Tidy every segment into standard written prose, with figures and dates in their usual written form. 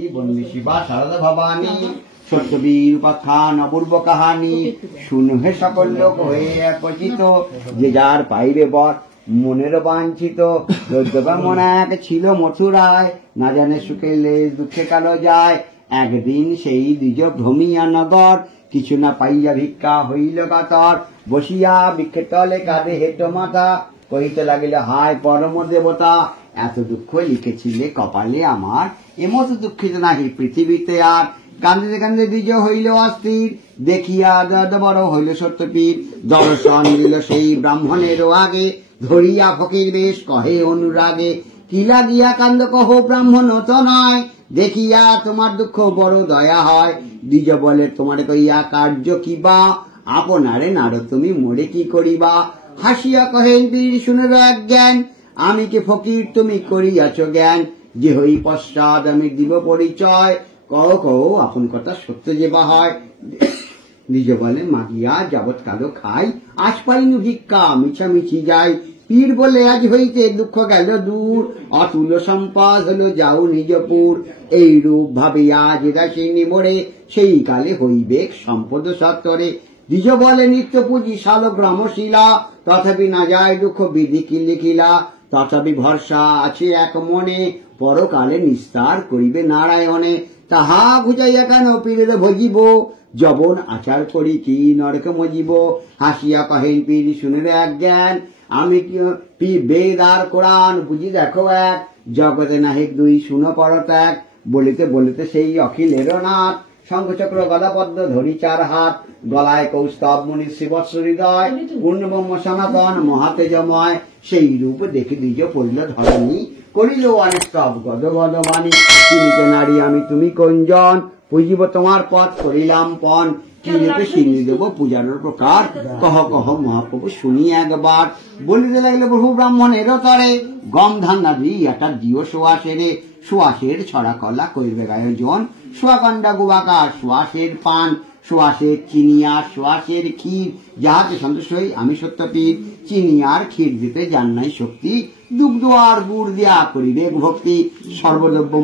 বন্দি শিবা শারদা ভবানী সত্যবীর উপাখ্যান অপূর্ব কাহানি শুনহে সকল লোক হয়ে একচিত যে যার পাইবে বর মনের বাঞ্ছিত মন এক ছিল মথুরায় না জানে সুখে লেশ দুঃখে কালো যায় একদিন সেই দ্বিজ ভ্রমিয়া নগর কিছু না পাইয়া ভিক্ষা হইল কাতর বসিয়া বৃক্ষের তলে কাঁদে হেঁটো মাথা কহিতে লাগিল হায় পরম দেবতা এত দুঃখ লিখেছিলে কপালে আমার এমতো দুঃখিত নাহি পৃথিবীতে আর কান্দিতে কান্দিতে দ্বিজ হইল অস্থির দেখিয়া দদ বড় হইল সত্যপীর দর্শন দিল সেই ব্রাহ্মণেরও আগে ধরিয়া ফকির বেশ কহে অনুরাগে কি লাগিয়া কান্দ কহ ব্রাহ্মণ তো নয় দেখিয়া তোমার দুঃখ বড় দয়া হয় দ্বিজ বলে তোমার কইয়া কার্য কিবা আপনারে নারদ তুমি মরে কি করিবা হাসিয়া কহেন বীর শুনের এক জ্ঞান আমি কি ফকির তুমি করিয়াছ জ্ঞান যে হই পশ্চাৎ আমি দিব পরিচয় কও কও আপন কথা সত্য যে বা হয় দ্বিজ বলে মাগিয়া যাবৎ কালো খাই আজ পাইনু ভিক্ষা মিছামিছি যাই পীর বলে আজ হইতে দুঃখ গেল দূর অতুল সম্পদ হলো যাও নিজপুর এই রূপ ভাবিয়া যে দাসিনী মোড়ে সেই কালে হইবে সম্পদ সত্তরে দ্বিজ বলে নিত্য পুঁজি শালগ্রামশিলা তথাপি না যায় দুঃখ বিধি কি লিখিলা তথাপি ভরসা আছে এক মনে পরকালে নিস্তার করিবে নারায়ণে তাহা বুঝাইয়া কেন পীরের ভজিব যবন আচার করি কি নরক মজিব হাসিয়া কহেন পীর শুনের এক জ্ঞান আমি কি বেদ আর কোরআন বুঝি দেখো এক জগতে নাহিক দুই শুনো পরত্যাগ বলিতে বলিতে সেই অখিলের নাথ শঙ্খচক্র গদাপদ্ম ধরি চার হাত গলায় কৌস্তব মুনি শ্রীবৎস হৃদয় পূর্ণব্রহ্ম সনাতন মহাতেজময় সেই রূপ দেখে দ্বিজ পড়িল ধরণী করিল অনেক স্তব গদ গদ বাণী চিনিতে নারী আমি তুমি কোনজন পুজিব তোমার পথ করিলাম পণ কি রূপে সিনি দেব পূজার প্রকার কহ কহ মহাপ্রভু শুনি একবার বলিতে লাগলে বহু ব্রাহ্মণের তরে গম ধান নাদি একটা দিও সোয়াশেরে সোয়াশের ছড়া কলা কইবে গায়োজন সোয়াকাণ্ডা গুবাকা সোয়াশের পান সোয়াশের চিনিয়ার সোয়াশের ক্ষীর যাহাতে সন্তুষ্ট হই আমি সত্যপীর চিনিয়ার ক্ষীর দিতে জান নাই শক্তি দুগ্ধ আর গুড় দিয়া করিবেক ভক্তি সর্বদ্রব্য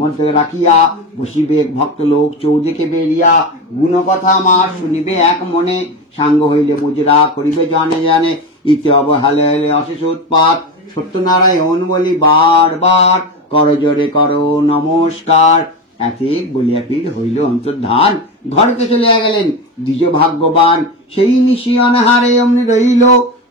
মধ্যে রাখিয়া বসিবেক ভক্ত লোক চৌদিকে বেরিয়া গুণকথা আমার শুনিবে এক মনে সাঙ্গ হইলে মুজরা করিবে জানে জানে ইতে অবহেলে অশেষ উৎপাত সত্যনারায়ণ বলি বার বার কর জোরে করো নমস্কার এতিক বলিয়া পীর হইল অন্তর্ধান ঘরেতে চলিয়া গেলেন দ্বিজ ভাগ্যবান সেই নিশি অনাহারে অমনি রইল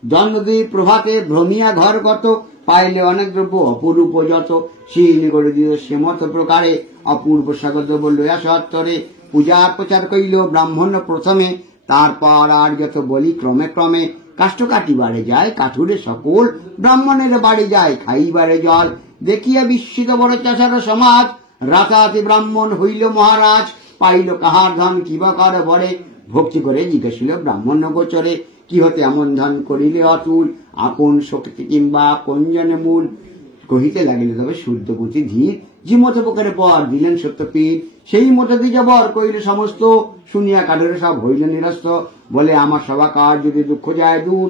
দ্বন্দ্বদ্বীপ প্রভাতে ভ্রমিয়া ঘর গত পাইলে অনেক দ্রব্য অপূর্ব যত শীল করে দিল সে মত প্রকারে অপূর্ব স্বাগত লইয়া সত্তরে পূজা প্রচার করিল ব্রাহ্মণ প্রথমে তারপর আর যত বলি ক্রমে ক্রমে কাষ্ঠ কাটিবারে যায় কাঠুরে সকল ব্রাহ্মণের বাড়ি যায় খাইবারে জল দেখিয়া বিস্মিত বড় চাষার সমাজ রাতাতি ব্রাহ্মণ হইল মহারাজ পাইল কাহার ধন কিবা করে বড়ে ভক্তি করে জিজ্ঞাসিল ব্রাহ্মণ গোচরে কি হতে এমন ধন করিলে অতুল আপন শক্তি কিংবা কোনজনে মূল কহিতে লাগিল তবে শুদ্ধপতি ধীর যে মতো প্রকারে পর দিলেন সত্যপীর সেই মতো দ্বিজ বর কইল সমস্ত শুনিয়া কাঠুরে সব হইল নিরস্ত বলে আমার সভা কার যদি দুঃখ যায় দূর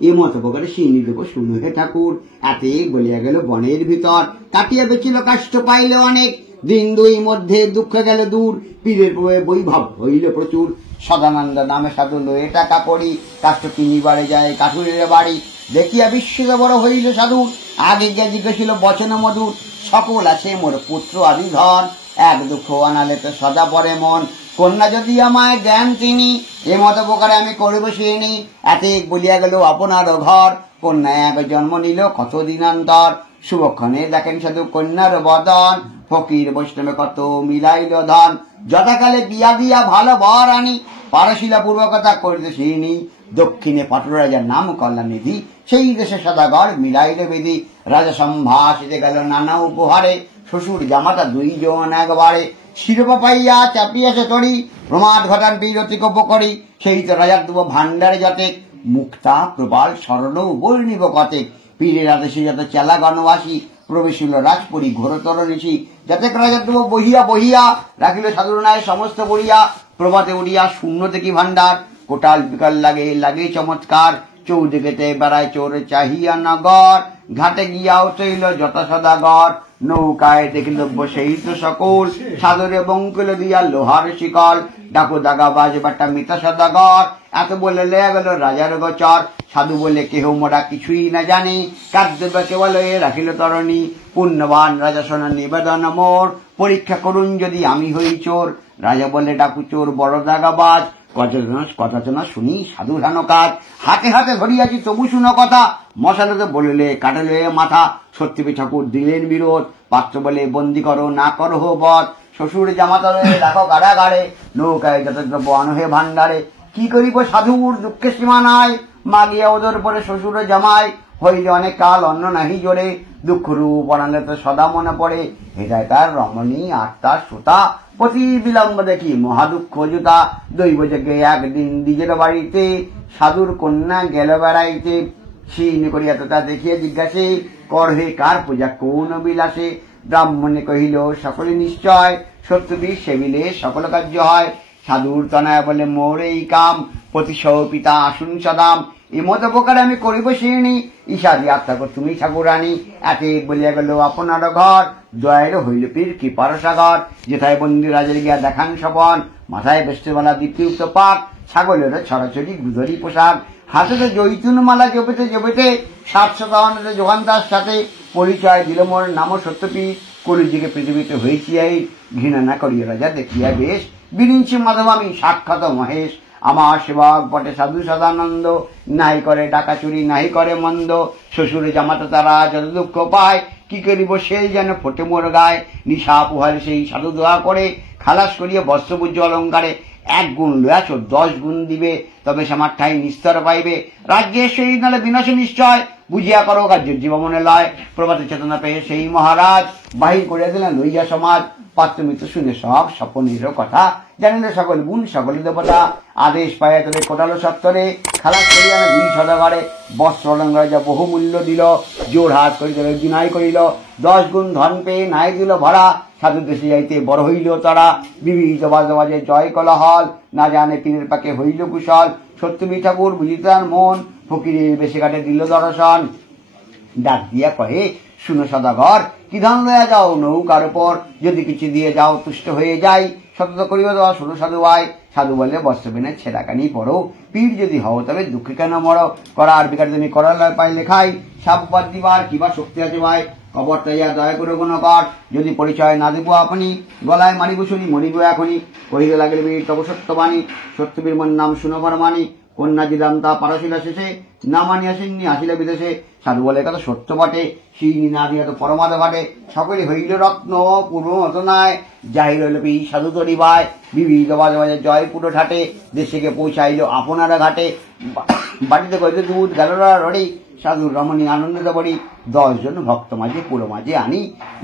এ মত প্রকারে সিনি দেব শুনো হে ঠাকুর এতে বলিয়া গেল বনের ভিতর কাটিয়া বেচিল কাষ্ঠ পাইল অনেক দিন দুই মধ্যে দুঃখ গেল দূর পীরের বৈভব হইল প্রচুর সদানন্দ নামে সাধু লয়ে টাকা পড়ি কাষ্ঠ কিনিবারে যায় কাঠুরের বাড়ি দেখিয়া বিস্মিত বড় হইল সাধু আগে গিয়া জিজ্ঞাসিল বচন মধুর সকল আছে মোর পুত্র আদি ধন এক দুঃখ আনালে তো সদা পরে মন কন্যা যদি আমায় দেন তিনি এ মত প্রকারে আমি করব সিনি এতে বলিয়া গেল আপনার ঘর কন্যা এক জন্ম নিল কত দিনান্তর শুভক্ষণে দেখেন সাধু কন্যার বদন ফকির বৈষ্ণবে কত মিলাইল ধন যথাকালে বিয়া দিয়া ভালো বর আনি পারশিলা পূর্বকতা করিতে সিনি দক্ষিণে পাটুর রাজার নাম কল্যাণনিধি সেই দেশে সদাগর মিলাইল বিধি রাজা সম্ভাষিতে গেল নানা উপহারে শ্বশুর জামাতা দুইজন একবারে শিরোপা পাইয়া চাপিয়াছে তরি প্রমাদ ঘটান বীরতি কপ করি সেই তো রাজার দেব ভান্ডারে যাতে মুক্তা প্রবাল স্মরণ বর্ণিব কতেক পীরের আদেশে যত চেলা গণবাসী প্রবেশিল রাজপুরী ঘোরতর ঋষি যাতে রাজার দেব বহিয়া বহিয়া রাখিল সাধুনায় সমস্ত বড়িয়া প্রভাতে উড়িয়া শূন্য দেখি ভান্ডার কোটাল বিকাল লাগে লাগে চমৎকার চৌদিকেতে বেড়ায় চোর চাহিয়া নগর ঘাটে গিয়া উঠইল যত সদাগর নৌকায় দেখিল সেই তো সকল, সাদরে বঙ্কিল দিয়া লোহার শিকল, ডাকু দাগা বাজ বাটা মিতা সদাগর, এত বলে লেয়া গেল রাজার গোচর। সাধু বলে কেহ মোরা কিছুই না জানি, কার্যবে কেবল রাখিল তরণী, পুণ্যবান রাজা শোনা নিবেদন মোর, পরীক্ষা করুন যদি আমি হই চোর। রাজা বলে ডাকু চোর বড় দাগাবাজ, কথা শোনা শুনি সাধু হেন কাজ, হাতে হাতে ধরিয়াছি তবু শুনো কথা, মশালতে বলিলে কাটালে মাথা। সত্যি ঠাকুর দিলেন বিরোধ, পাত্র বলে বন্দি করো না করো বধ, শ্বশুর জামাতরে রাখো কারাগারে, নৌকায় যতদ্রব্য আনহে ভান্ডারে। কি করিব সাধুর দুঃখে সীমা নাই, মাগিয়া ওদের পরে শ্বশুর জামাই, হইলে অনেক কাল অন্ন নাহি জোরে, দুঃখ রূপ অনালে তো সদা মনে পড়ে, হেদায়তার রমণী আত্মার সুতা, প্রতি বিলম্ব দেখি মহাদুঃখ জুতা। দৈব যজ্ঞে একদিন নিজের বাড়িতে, সাধুর কন্যা গেল বেড়াইতে, সিন করিয়া তো তা দেখিয়া জিজ্ঞাসে, কর হে কার পূজা কোন বিলাসে। ব্রাহ্মণে কহিল সকলে নিশ্চয়, সত্যবীর সেবিলে সকল কার্য হয়। সাধুর তনয় বলে মোর এই কাম, প্রতিসহ পিতা আসুন সদাম, এমত প্রকারে আমি করিব শিরণী, ঈশাদি আত্মা কর তুমি ঠাকুরানী। এতে বলিয়া গেল আপনার ঘর, দয়ার হইল পীর কৃপার সাগর। যেথায় বন্দি রাজের গিয়া দেখান স্বপন, মাথায় বেষ্টবেলা দ্বিতীয়ুক্ত পাক, ছাগলের ছড়াছড়ি গুজরি পোশাক, হাতে জৈতুন মালা জপেতে জপেতে, 700 যোগান্তার সাথে, পরিচয় দিল মোর নাম সত্যপীর, কলিযুগে পৃথিবীতে হয়েছি এই, ঘৃণা না করিয়া রাজা দেখিয়া বেশ, বিরিঞ্চি মাধব আমি সাক্ষাৎ মহেশ। আমার সেবক বটে সাধু সদানন্দ, নাই করে ডাকা চুরি নাই করে মন্দ, শ্বশুরে জামাতা তারা যত দুঃখ পায়, কি করিব সেই যেন ফোটে মোর গায়ে। নিশা পোহালে সেই সাধু দোয়া করে, খালাস করিয়া বস্ত্রপূজ্য অলঙ্কারে, 1 গুণ লয়াছ 10 গুণ দিবে, তবে সে আমার ঠাই নিস্তর পাইবে। রাজ্যের সেই নালে বিনাশে নিশ্চয়, বুঝিয়া করো কার্যের জীবমনে লয়। প্রভাতে চেতনা পেয়ে সেই মহারাজ, বাহির করিয়া দিলেন লইয়া সমাজ। পাত্রমিত্র শুনে সব স্বপনের কথা, জানিলে সকল গুণ সকল দেবতা। আদেশ পাইয়া তবে কোটালো সত্তরে, খালাস করিয়া 2 সদাগরে, বস্ত্র অলঙ্কারে যা বহু মূল্য দিল, জোর হাত করি তবে বিনয় করিল, 10 গুণ ধন পেয়ে নাই দিল ভরা। সাধু দেশে যাইতে বড় হইল তারা, বিবিধ বাজে জয় কলহল, না জানে পীরের পাকে হইল কুশল। সত্যবীর ঠাকুর বুঝিতার মন, ফকিরের বেশে কাটে দিল দর্শন। ডাক দিয়া কহে শুনো সদাগর, কি ধন লয়া যাও নৌকার উপর, যদি কিছু দিয়ে যাও তুষ্ট হয়ে যাই, সতত করিব দেওয়া শুনো সাধু ভাই। সাধু বলে বস্ত্র বিনে ছেঁড়াকানি পড়ো, পীর যদি হও তবে দুঃখে কেন মরো, করার বিকার তুমি করার পাই লেখাই, সাববাদ দিবার কিবা শক্তি আছে ভাই, কবর তাইয়া দয়া করে কোনো কর, যদি পরিচয় না দেব আপনি, গলায় মারিব শুনি মরিব এখনই। কহিতে লাগলে বীর তব সত্যবাণী, সত্যবীর মন নাম শুনবার মানি, কন্যা দিলাম তা পারশিলা শেষে, না মানি আসেননি আসিলে বিদেশে। সাধু বলে কথা সত্য বটে, সেই না দিয়া তো পরমাদ ঘটে, সকলে হইল রত্ন পূর্ব মত নয়, জাহির হইল পি সাধু তরিবায়, বিবিধ বাজে বাজে জয় পুরো ঠাটে, দেশে গিয়ে পৌঁছাইল আপনারা ঘাটে, বাড়িতে কইতে দুধ গেল রড়ি, সাধু রমণী আনন্দিত বড়ি, 10 জন ভক্ত মাঝে পুরো মাঝে আনি,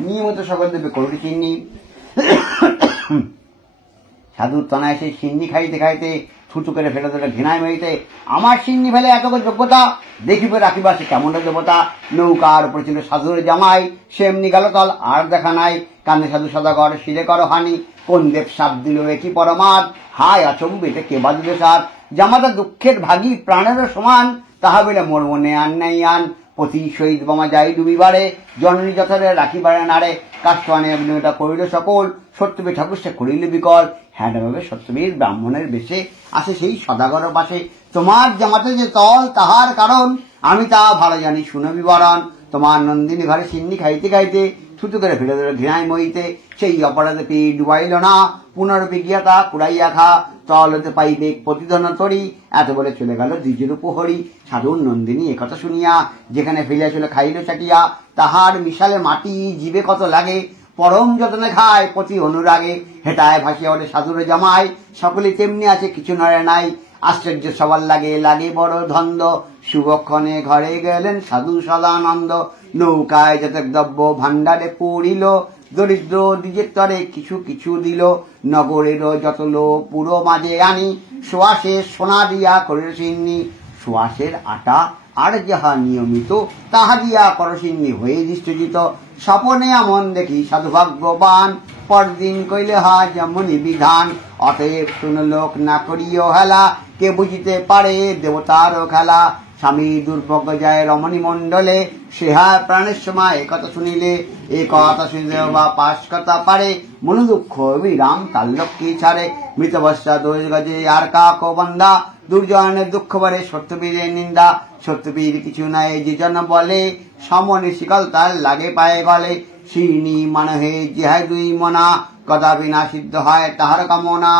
নিয়মিত সকল দেবে করুটি চিন্নি। সাধুর তনায় সেই সিন্নি খাইতে খাইতে, থুতু করে ফেলে ধরে ঘৃণায় মেরিতে, আমার সিন্নি ফেলে এত যোগ্যতা, দেখিবে রাখিবা সে কেমন দেবতা। নৌকার উপরে ছিল সাধুর জামাই, সে এমনি গেল তল আর দেখা নাই, কানে সাধু সদাগর শিরে করো হানি, কোন দেব সাপ দিল একই পরমাদ, হায় আচম্ব এটা কে বাজবে সার। জামাতা দুঃখের ভাগী প্রাণেরও সমান, তাহা বলে মোর মনে আন নাই আন, পতি শহীদ বোমা যাই ডুবিবারে, জননী যথারে রাখিবারে নারে, কাষ্টানে অভিনয়টা করিল সকল, সত্যবীর ঠাকুর সে করিল বিকল। হ্যাঁ ভাবে সত্যবীর ব্রাহ্মণের বেশে আসে সেই সদাগর পাশে, তোমার জামাতে যে তল তাহার কারণ, আমি তা ভালো জানি শুনো বিবরণ। তোমার নন্দিনী ঘরে সিন্নি খাইতে খাইতে, থুতু করে ফেলে ধরে ঘৃণায় মইতে, সেই অপরাধে পি ডুবাইল না, পুনরূপে গিয়া তা কুড়াইয়া খা, তল হতে পাইবে প্রতিধন তরি। এত বলে চলে গেল দ্বিজের উপহরি। সাধুর নন্দিনী একথা শুনিয়া, যেখানে ফেলিয়া চলে খাইল চাটিয়া, তাহার মিশালে মাটি জীবে কত লাগে, পরম যতনে খায় প্রতি অনুরাগে। হেটায় ভাসিয়া ওঠে সাধুর জামাই, সকলে তেমনি আছে কিছু নড়ে নাই, আশ্চর্য সবার লাগে লাগে বড় ধন্দ, শুভক্ষণে ঘরে গেলেন সাধু সদানন্দ। নৌকায় যত দ্রব্য ভান্ডারে পড়িল, দরিদ্র দ্বিজের তরে কিছু কিছু দিল, নগরের যত লোক পুরো মাঝে আনি, সোয়াশের সোনা দিয়া করিল সিন্নি, সোয়াশের আটা আর যাহা নিয়মিত, তাহা দিয়া করসিন্নি হয়ে দৃষ্টজিত। স্বপনে এমন দেখি সাধু ভাগ্যবান, পরদিন কইলে হয় যেমনই বিধান, অতএব শুন লোক না করিও হেলা, কে বুঝিতে পারে দেবতারও খেলা। স্বামী দুর্ভোগ যায় রমণী মণ্ডলে, সেহা প্রাণের সময় কথা শুনিলে, এ কথা শুনিলে বা পাশ কথা পারে, মন দুঃখ বিরাম তার লক্ষ্মী ছাড়ে, মৃতবস্যা দোষ গজে আর কাক বন্ধা, দুর্জনের দুঃখ বারে সত্যবীরের নিন্দা, সত্যবীর কিছু নাই যে জন বলে, সমনে শিকল তার লাগে পায়ে গলে, শ্রীনি মানহে জিহায় দুই মনা, কদাপি না সিদ্ধ হয় তাহার কামনা,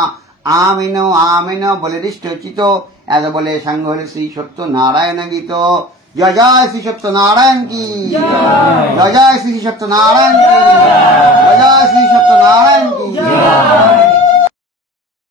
আমিন আমিন বলে দৃষ্টচিত, এত বলে সাঙ্গ হলে শ্রী সত্য নারায়ণ গীত। জয় জয় শ্রী সত্য নারায়ণ কি, জয় জয় শ্রী সত্য নারায়ণ কি, জয় জয় শ্রী সত্য নারায়ণ কি।